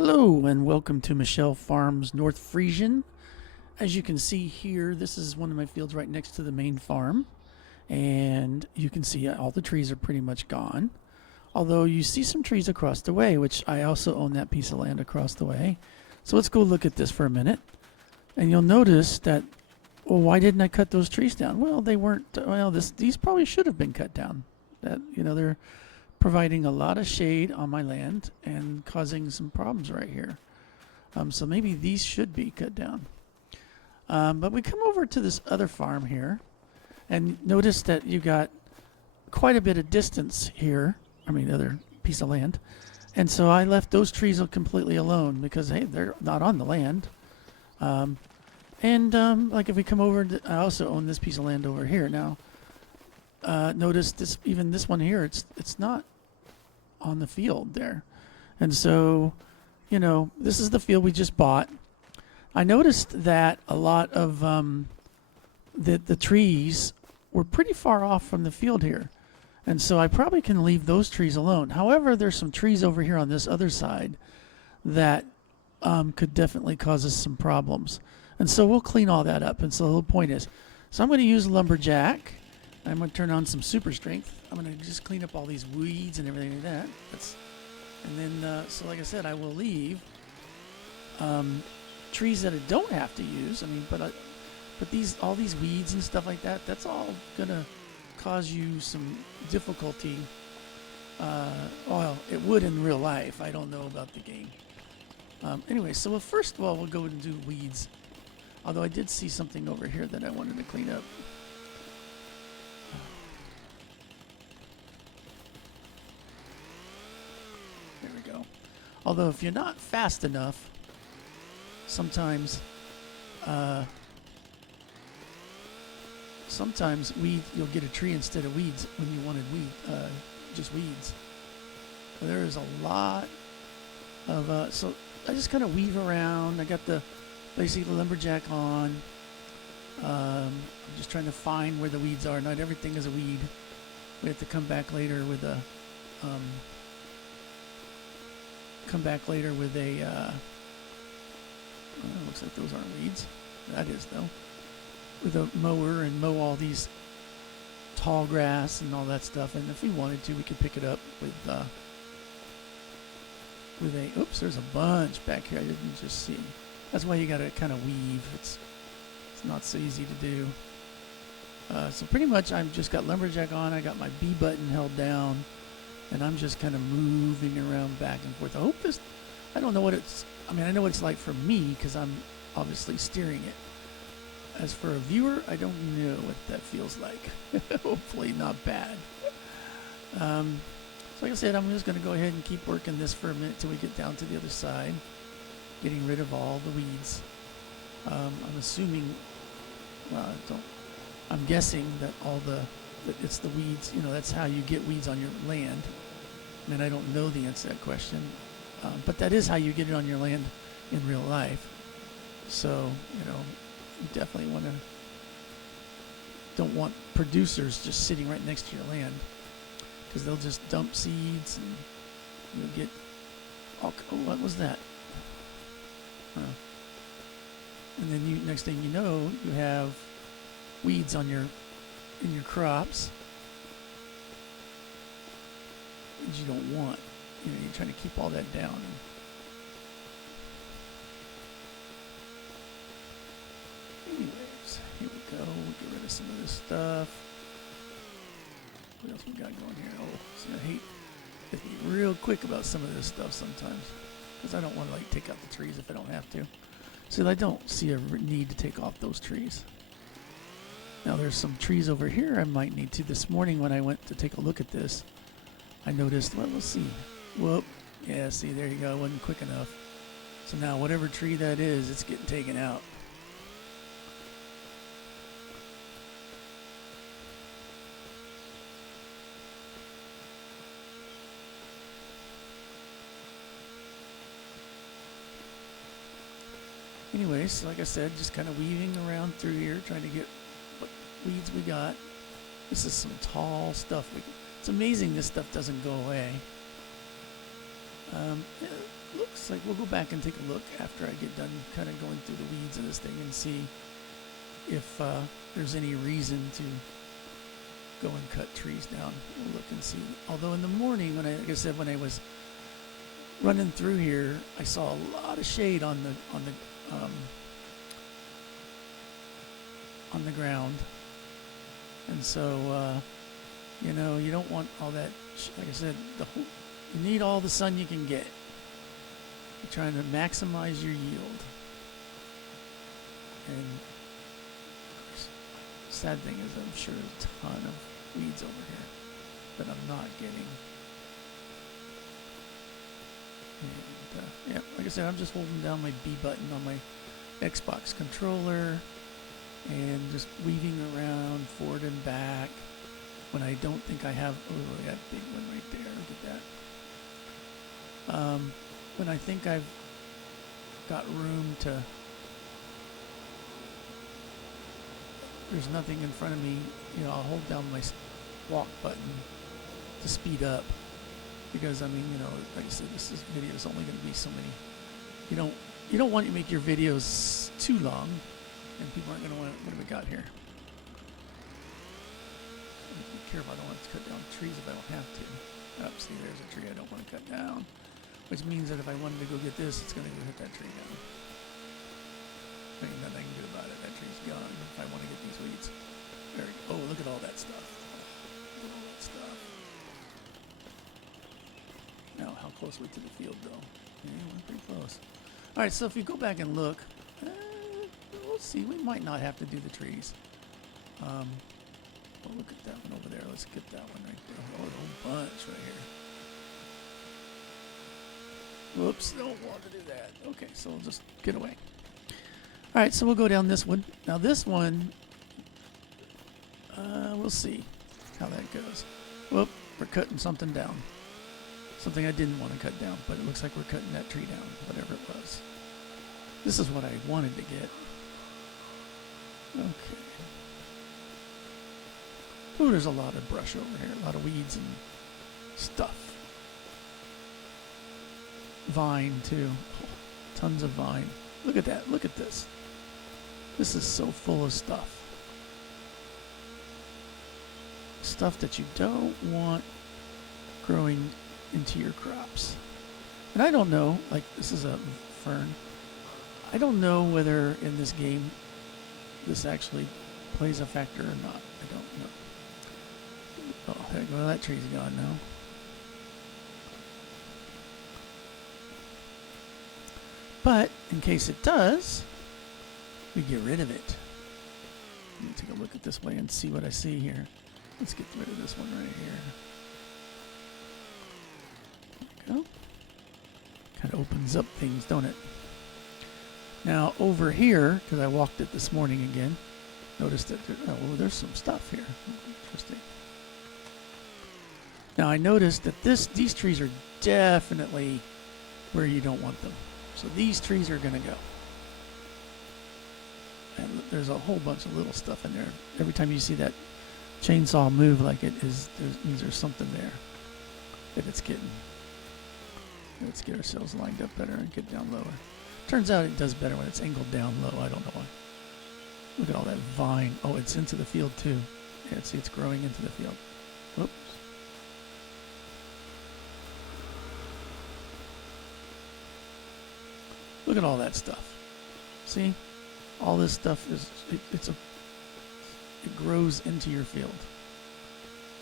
Hello and welcome to Michelle Farms North Frisian. As you can see here, this is one of my fields right next to the main farm, and you can see all the trees are pretty much gone, although you see some trees across the way, which I also own that piece of land across the way. So let's go look at this for a minute, and you'll notice that, well, why didn't I cut those trees down? Well, they weren't, these probably should have been cut down. They're providing a lot of shade on my land and causing some problems right here. So maybe these should be cut down. But we come over to this other farm here and notice that you got quite a bit of distance here. The other piece of land. And so I left those trees completely alone because, hey, they're not on the land. Like if we come over, I also own this piece of land over here now. Notice this one here, it's not on the field there. And so, this is the field we just bought. I noticed that a lot of the trees were pretty far off from the field here. And so I probably can leave those trees alone. However, there's some trees over here on this other side that could definitely cause us some problems. And so we'll clean all that up. And so the whole point is, so I'm going to use lumberjack. I'm going to turn on some super strength. I'm going to just clean up all these weeds and everything like that. So like I said, I will leave trees that I don't have to use. But all these weeds and stuff like that, that's all going to cause you some difficulty. Well, it would in real life. I don't know about the game. Anyway, so first of all, we'll go and do weeds. Although I did see something over here that I wanted to clean up. There we go. Although if you're not fast enough, sometimes you'll get a tree instead of weeds when you wanted just weeds. So there is a lot of so I just kind of weave around. I got basically the lumberjack on. I'm just trying to find where the weeds are. Not everything is a weed. We have to come back later with a looks like those aren't weeds. That is though. With a mower and mow all these tall grass and all that stuff. And if we wanted to, we could pick it up with oops, there's a bunch back here I didn't just see. That's why you gotta kind of weave. It's not so easy to do. So pretty much I've just got lumberjack on. I got my B button held down, and I'm just kind of moving around back and forth. I don't know what it's. I know what it's like for me because I'm obviously steering it. As for a viewer, I don't know what that feels like. Hopefully not bad. So like I said, I'm just going to go ahead and keep working this for a minute till we get down to the other side, getting rid of all the weeds. I'm assuming, I'm guessing that it's the weeds, that's how you get weeds on your land. I don't know the answer to that question, but that is how you get it on your land in real life. So, you definitely don't want producers just sitting right next to your land, because they'll just dump seeds and you'll get what was that? And then next thing you know, you have weeds in your crops that you don't want. You're trying to keep all that down. Anyways, here we go. We'll get rid of some of this stuff. What else we got going here? See, I hate to be real quick about some of this stuff sometimes, because I don't want to take out the trees if I don't have to. So I don't see a need to take off those trees. Now there's some trees over here I might need to. This morning when I went to take a look at this, I noticed, well, let's see. Whoop. Yeah, see, there you go. It wasn't quick enough. So now whatever tree that is, it's getting taken out. Anyways, like I said, just kind of weaving around through here, trying to get what weeds we got. This is some tall stuff. It's amazing this stuff doesn't go away. looks like we'll go back and take a look after I get done kind of going through the weeds of this thing and see if there's any reason to go and cut trees down. We'll look and see. Although in the morning, like I said, when I was running through here, I saw a lot of shade on the ground, and so you know, you don't want all that. Like I said, you need all the sun you can get. You're trying to maximize your yield. And sad thing is, I'm sure there's a ton of weeds over here that I'm not getting. And, yeah, like I said, I'm just holding down my B button on my Xbox controller and just weaving around forward and back when I don't think I have. Oh, I got a big one right there. Look at that. When I think I've got room to, there's nothing in front of me, you know, I'll hold down my walk button to speed up, because I mean, you know, like I said, this video is only going to be so many. You don't want to make your videos too long, and people aren't going to want what have we got here. Be careful, I don't want to cut down trees if I don't have to. Oh, see, there's a tree I don't want to cut down, which means that if I wanted to go get this, it's going to go hit that tree down. There ain't nothing I can do about it. That tree's gone. If I want to get these weeds. There we go. Oh, look at all that stuff. Look at all that stuff. Now, how close are we to the field, though? Yeah, we're pretty close. All right, so if you go back and look, we'll see. We might not have to do the trees. Oh, look at that one over there. Let's get that one right there. Oh, a whole bunch right here. Whoops, don't want to do that. Okay, so we'll just get away. All right, so we'll go down this one. Now this one, we'll see how that goes. Whoop, we're cutting something down. Something I didn't want to cut down, but it looks like we're cutting that tree down, whatever it was. This is what I wanted to get. Okay. Oh, there's a lot of brush over here, a lot of weeds and stuff. Vine, too. Oh, tons of vine. Look at that. Look at this. This is so full of stuff. Stuff that you don't want growing into your crops. And I don't know, like this is a fern. I don't know whether in this game this actually plays a factor or not. I don't know. Oh, there you go. That tree's gone now. But in case it does, we get rid of it. Let me take a look at this way and see what I see here. Let's get rid of this one right here. There we go. Kind of opens up things, don't it? Now over here, because I walked it this morning again, noticed that there's some stuff here. Interesting. Now I noticed that these trees are definitely where you don't want them. So these trees are going to go. And there's a whole bunch of little stuff in there. Every time you see that chainsaw move like it is, it means there's something there that it's getting. Let's get ourselves lined up better and get down lower. Turns out it does better when it's angled down low. I don't know why. Look at all that vine. Oh, it's into the field too. Yeah, see, it's growing into the field. Whoops. Look at all that stuff. See? All this stuff is, it grows into your field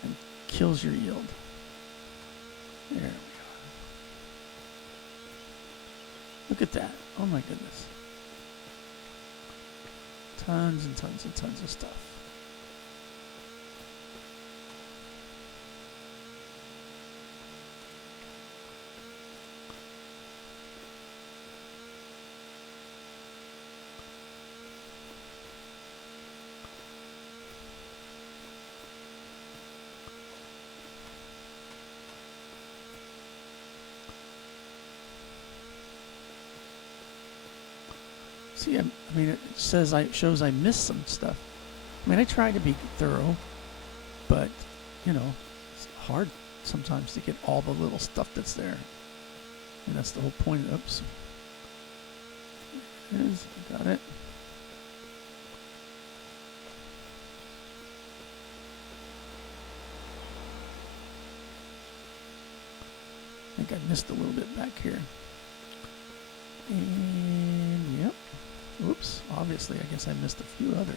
and kills your yield. There we go. Look at that. Oh my goodness. Tons and tons and tons of stuff. See, I mean, it shows I missed some stuff. I mean, I try to be thorough, but, you know, it's hard sometimes to get all the little stuff that's there. And that's the whole point. Oops. There it is. I got it. I think I missed a little bit back here. And yep. Oops. Obviously, I guess I missed a few others.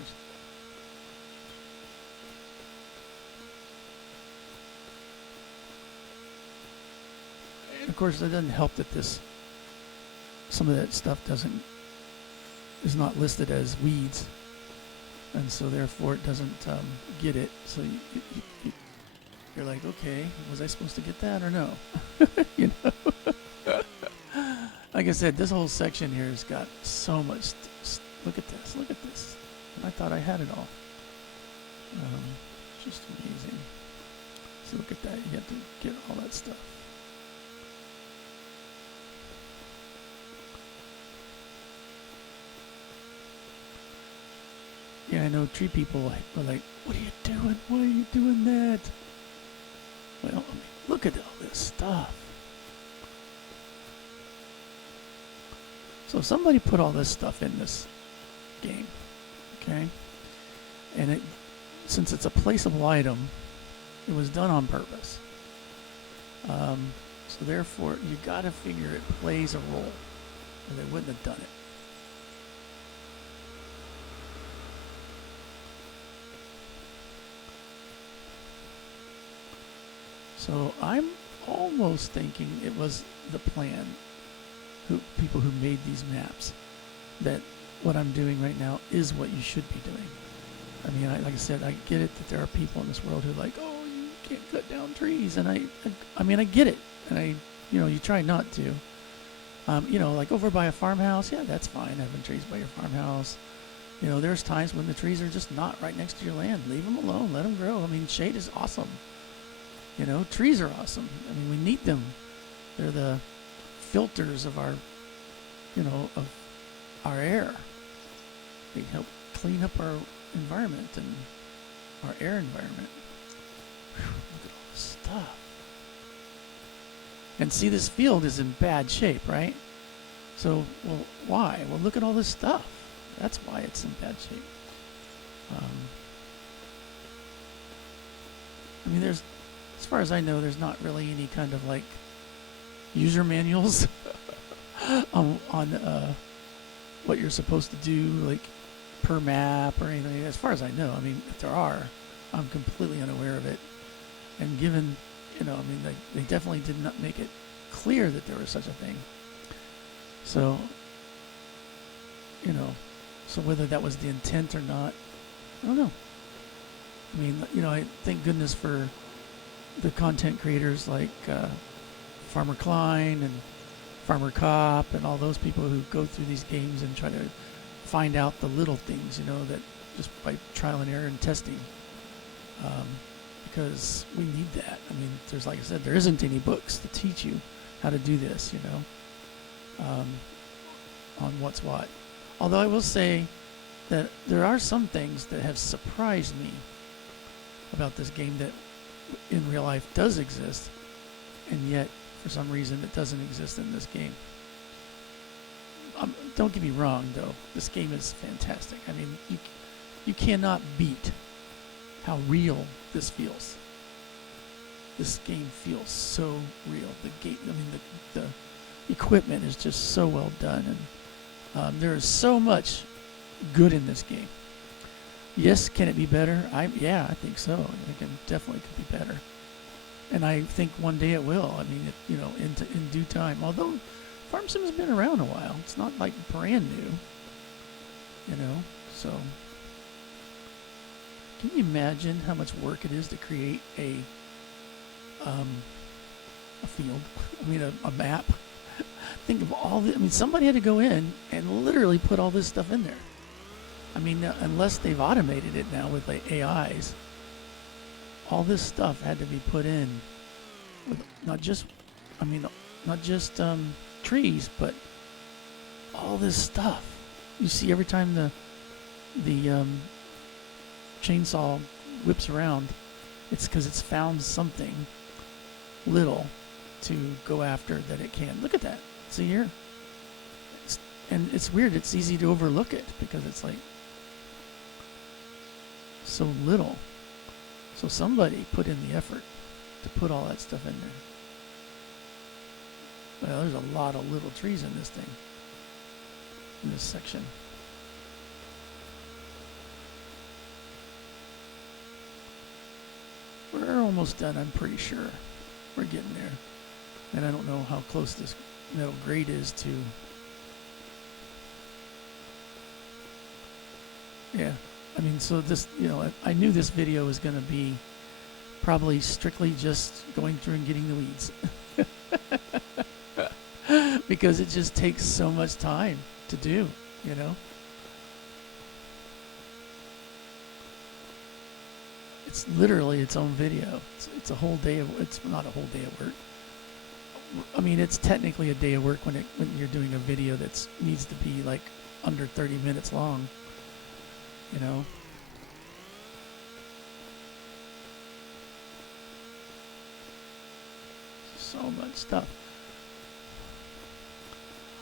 And of course, it doesn't help that some of that stuff is not listed as weeds, and so therefore it doesn't get it. So you're like, okay, was I supposed to get that or no? You know. Like I said, this whole section here has got so much. Look at this. Look at this. And I thought I had it all. Just amazing. So look at that. You have to get all that stuff. Yeah, I know tree people are like, what are you doing? Why are you doing that? Well, I mean, look at all this stuff. So somebody put all this stuff in this game, okay? And since it's a placeable item, it was done on purpose. So therefore, you got to figure it plays a role, or they wouldn't have done it. So I'm almost thinking it was the plan, people who made these maps, that what I'm doing right now is what you should be doing. I mean, like I said, I get it that there are people in this world who are like, oh, you can't cut down trees, and I mean, I get it, and you try not to. Like over by a farmhouse, yeah, that's fine, having trees by your farmhouse. There's times when the trees are just not right next to your land. Leave them alone, let them grow. I mean, shade is awesome. Trees are awesome. I mean, we need them. They're the filters of our air. They help clean up our environment and our air environment. Whew, look at all this stuff. And see, this field is in bad shape, right? So, well, why? Well, look at all this stuff. That's why it's in bad shape. I mean, as far as I know, there's not really any kind of like user manuals on what you're supposed to do, like per map or anything. As far as I know, I mean, if there are, I'm completely unaware of it. And given, they definitely did not make it clear that there was such a thing. So, so whether that was the intent or not, I don't know. I mean, I thank goodness for the content creators like Farmer Klein and Farmer Cop and all those people who go through these games and try to find out the little things, that just by trial and error and testing, because we need that. I mean, like I said, there isn't any books to teach you how to do this, on what's what. Although I will say that there are some things that have surprised me about this game that in real life does exist, and yet for some reason it doesn't exist in this game. Don't get me wrong, though. This game is fantastic. I mean, you cannot beat how real this feels. This game feels so real. The equipment is just so well done, and there is so much good in this game. Yes, can it be better? I think so. I think it definitely could be better, and I think one day it will. I mean, in due time. Although Farm Sim's been around a while, it's not like brand new. So can you imagine how much work it is to create a field? I mean, a map. Think of all the. I mean, somebody had to go in and literally put all this stuff in there. I mean, unless they've automated it now with like AIs, all this stuff had to be put in with not just trees, but all this stuff. You see, every time the chainsaw whips around, it's because it's found something little to go after that it can. Look at that. See here? And it's weird. It's easy to overlook it because it's like so little. So somebody put in the effort to put all that stuff in there. Well, there's a lot of little trees in this thing, in this section. We're almost done, I'm pretty sure. We're getting there. And I don't know how close this metal grate is to... Yeah, I mean, so this, you know, I knew this video was going to be probably strictly just going through and getting the weeds. Because it just takes so much time to do, you know? It's literally its own video. It's a whole day of, it's not a whole day of work. I mean, it's technically a day of work when you're doing a video that needs to be like under 30 minutes long, you know? So much stuff.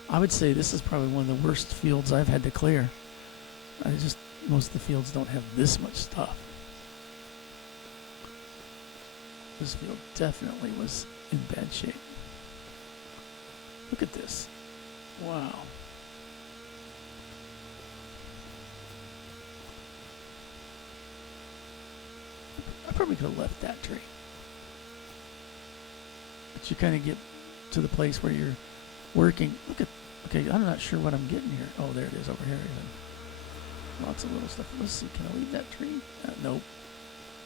I would say this is probably one of the worst fields I've had to clear. Most of the fields don't have this much stuff. This field definitely was in bad shape. Look at this. Wow. I probably could have left that tree. But you kind of get to the place where you're working. Look at, okay, I'm not sure what I'm getting here. Oh, there it is over here. Even. Lots of little stuff. Let's see, can I leave that tree? Nope.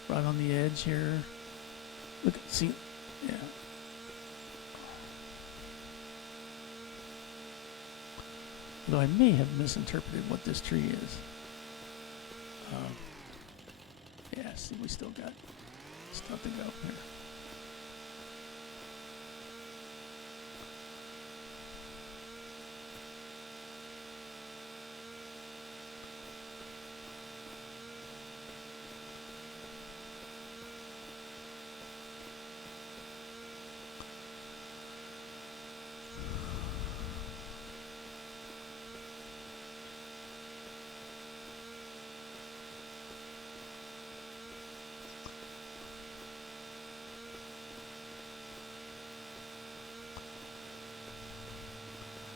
Right on the edge here. Look, see, yeah. Though I may have misinterpreted what this tree is. Yeah, see, we still got stuff to go here.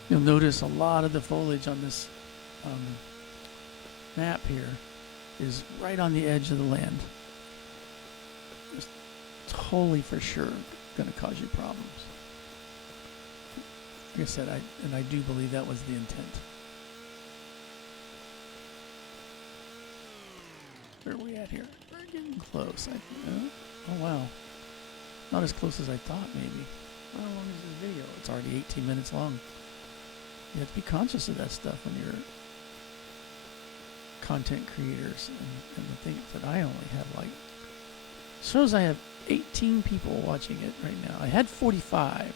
You'll notice a lot of the foliage on this map here is right on the edge of the land. It's totally for sure going to cause you problems. Like I said, I do believe that was the intent. Where are we at here? We're getting close. Oh wow. Not as close as I thought maybe. How long is this video? It's already 18 minutes long. You have to be conscious of that stuff when you're content creators. And the thing that I only have like, shows I have 18 people watching it right now. I had 45,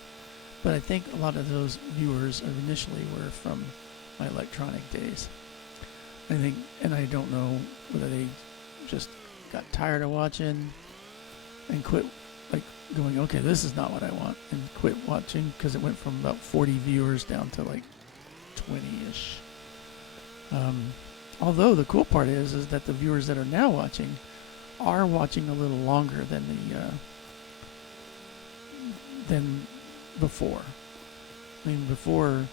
but I think a lot of those viewers initially were from my electronic days. I think, and I don't know whether they just got tired of watching and quit, like going, okay, this is not what I want, and quit watching because it went from about 40 viewers down to like 20-ish. Although the cool part is that the viewers that are now watching are watching a little longer than than before. I mean, before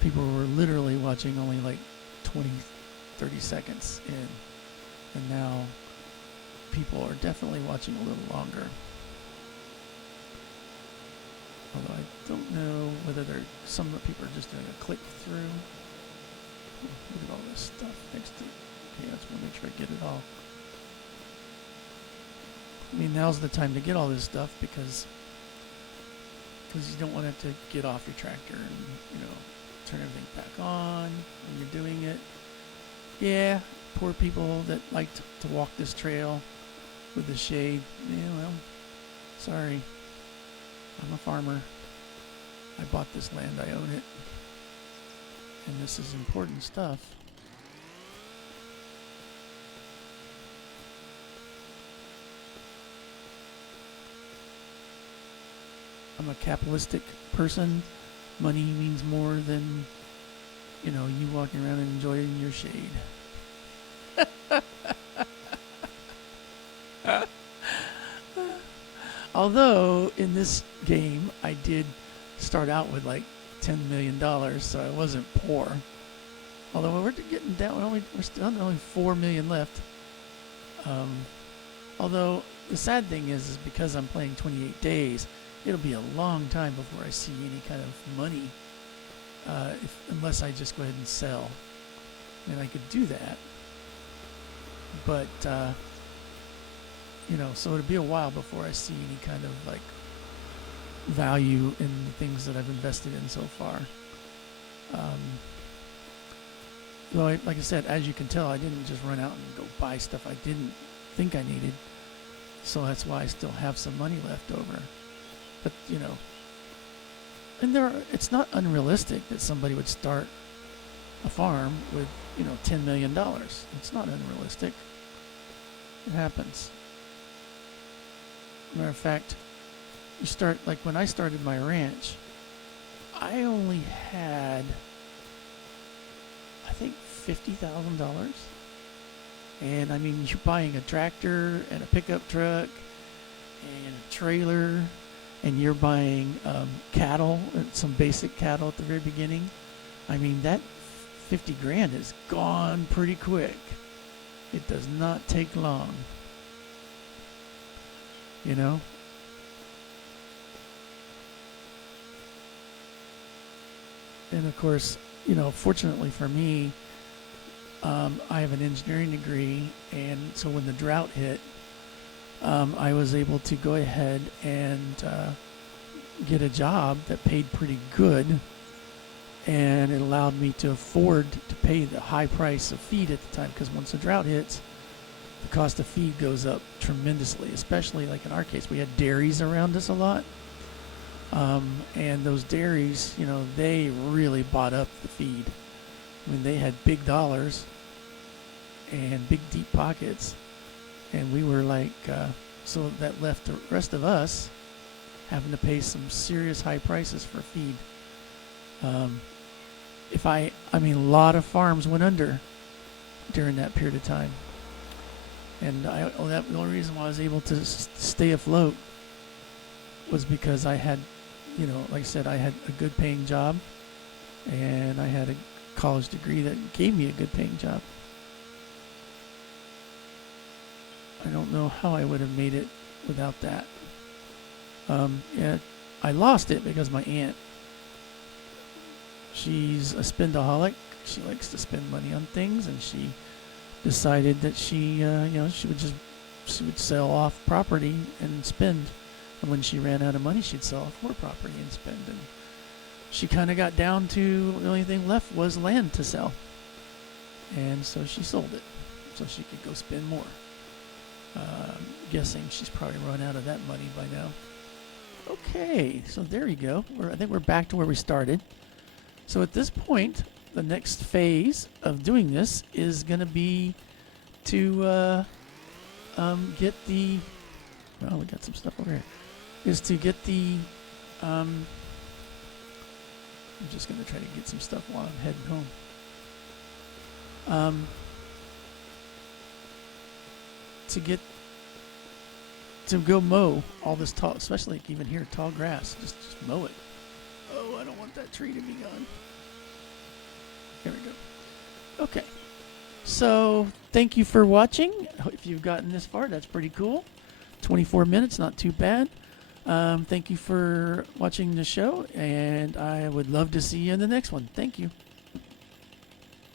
people were literally watching only like 20, 30 seconds in, and now people are definitely watching a little longer. Although I don't know whether some of the people are just doing a click through. Look at all this stuff next to. Okay, I just want to make sure I get it all. I mean, now's the time to get all this stuff because you don't want it to get off your tractor and, turn everything back on when you're doing it. Yeah, poor people that like to walk this trail with the shade. Yeah, well, sorry. I'm a farmer. I bought this land, I own it. And this is important stuff. I'm a capitalistic person. Money means more than, you walking around and enjoying your shade. Although in this game I did start out with like $10 million, so I wasn't poor. Although we're getting down, we're still only 4 million left. Although the sad thing is because I'm playing 28 days, it'll be a long time before I see any kind of money, unless I just go ahead and sell. And I could do that, but so it'll be a while before I see any kind of like value in the things that I've invested in so far. Though, like I said, as you can tell, I didn't just run out and go buy stuff I didn't think I needed. So that's why I still have some money left over. But, and it's not unrealistic that somebody would start a farm with, $10 million. It's not unrealistic. It happens. Matter of fact, like when I started my ranch, I only had, I think, $50,000. And I mean, you're buying a tractor and a pickup truck and a trailer, and you're buying cattle, some basic cattle at the very beginning. I mean, that 50 grand is gone pretty quick. It does not take long. And of course, fortunately for me, I have an engineering degree, and so when the drought hit, I was able to go ahead and get a job that paid pretty good, and it allowed me to afford to pay the high price of feed at the time, because once the drought hits, the cost of feed goes up tremendously, especially like in our case, we had dairies around us a lot. And those dairies, they really bought up the feed. I mean, they had big dollars and big deep pockets, and we were like, so that left the rest of us having to pay some serious high prices for feed. I mean, a lot of farms went under during that period of time, and the only reason why I was able to stay afloat was because I had, like I said, I had a good paying job, and I had a college degree that gave me a good paying job. I don't know how I would have made it without that. I lost it because my aunt, she's a spendaholic. She likes to spend money on things, and she decided that she would sell off property and spend. And when she ran out of money, she'd sell off more property and spend. And she kind of got down to the only thing left was land to sell. And so she sold it so she could go spend more. Guessing she's probably run out of that money by now. Okay, so there you go. I think we're back to where we started. So at this point, the next phase of doing this is going to be to get the... Well, we got some stuff over here. Is to get the... I'm just going to try to get some stuff while I'm heading home. To go mow all this tall, especially like even here, tall grass. Just mow it. Oh, I don't want that tree to be gone. There we go. Okay. So, thank you for watching. If you've gotten this far, that's pretty cool. 24 minutes, not too bad. Thank you for watching the show, and I would love to see you in the next one. Thank you.